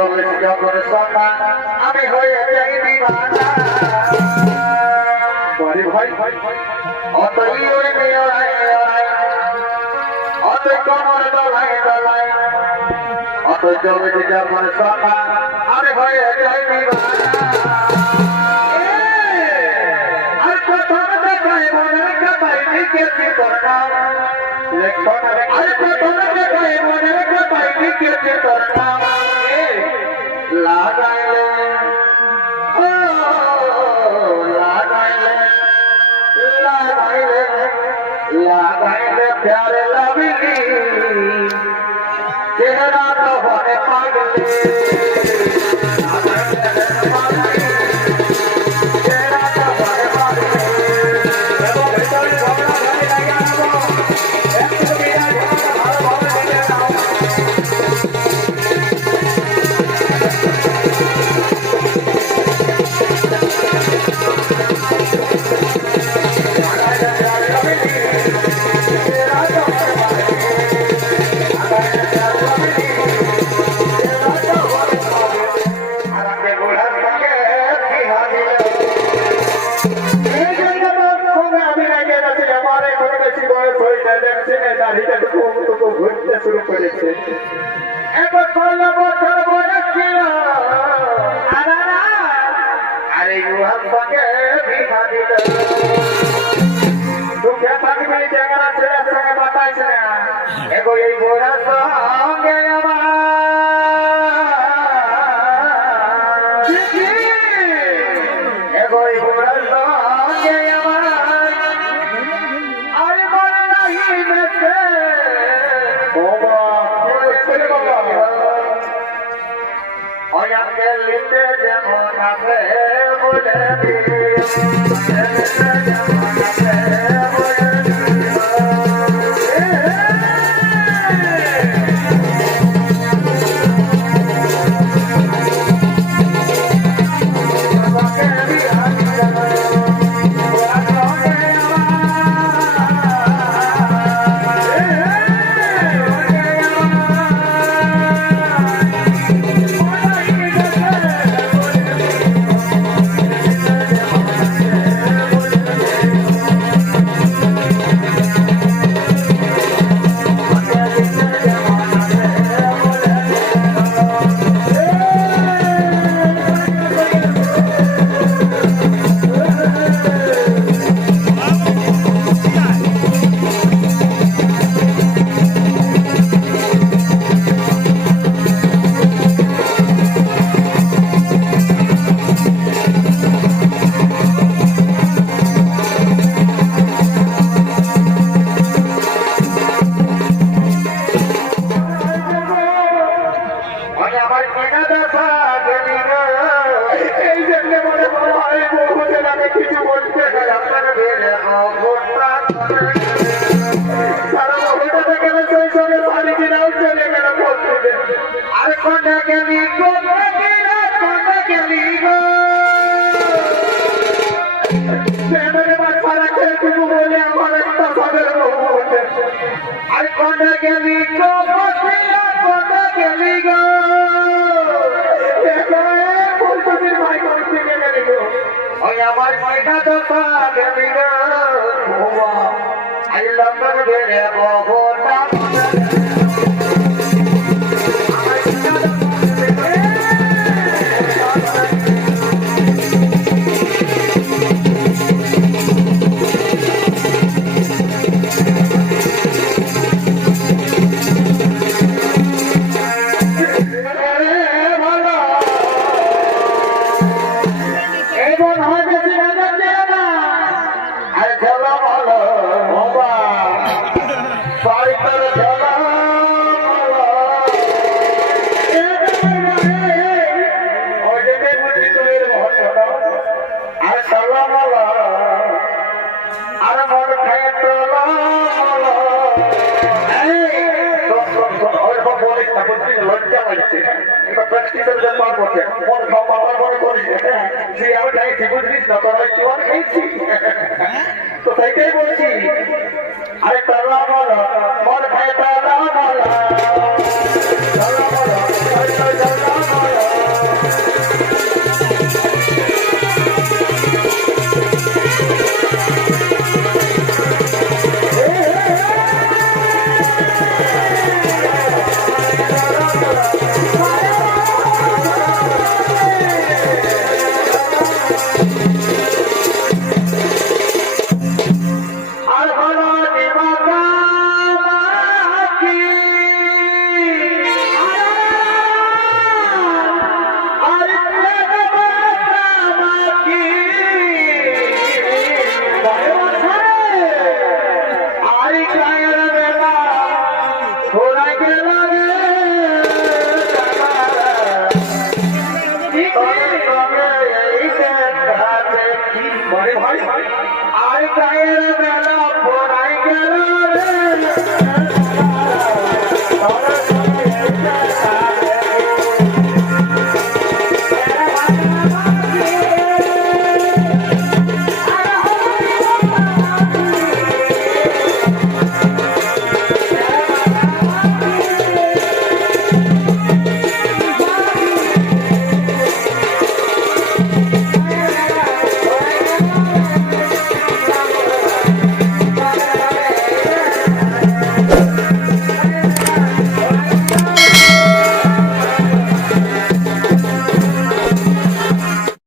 চলে যখন সকা আমি হয়ে যাই দিবানা পরে ভাই অতই ওরে মেয় অতই কোমর দলাই দলাই অতই চলে যখন সকা আমি হয়ে যাই দিবানা আর প্রথম দেখায় মনের কথাই লিখেছি তোর নাম আর প্রথম দেখায় মনের কথাই লিখেছি তোর নাম লাগাইলে লাগাইলে লাগাইলে লাগাইলে प्यार लवली चेहरा तो होने पागले শুরু করেছে এবার 16 বছর বয়স ছিল আরে গুহাকে বিধা দিল দুঃখে থাকবে জায়গা ছেলের সঙ্গে বাতাইছে না এগো এই গোড়া সঙ্গে আমার এগো এই গোড়া সঙ্গে আমার আরে বল নাহি মেতে লিখতে যেমন আছে বলে আমার ময়না তো পাবে বিনা আই লম্বন বেড়ে বহনা তো সেইটাই বলছি আরে তালা বলো মন খায় তালা বলো ভাই আর গায়ের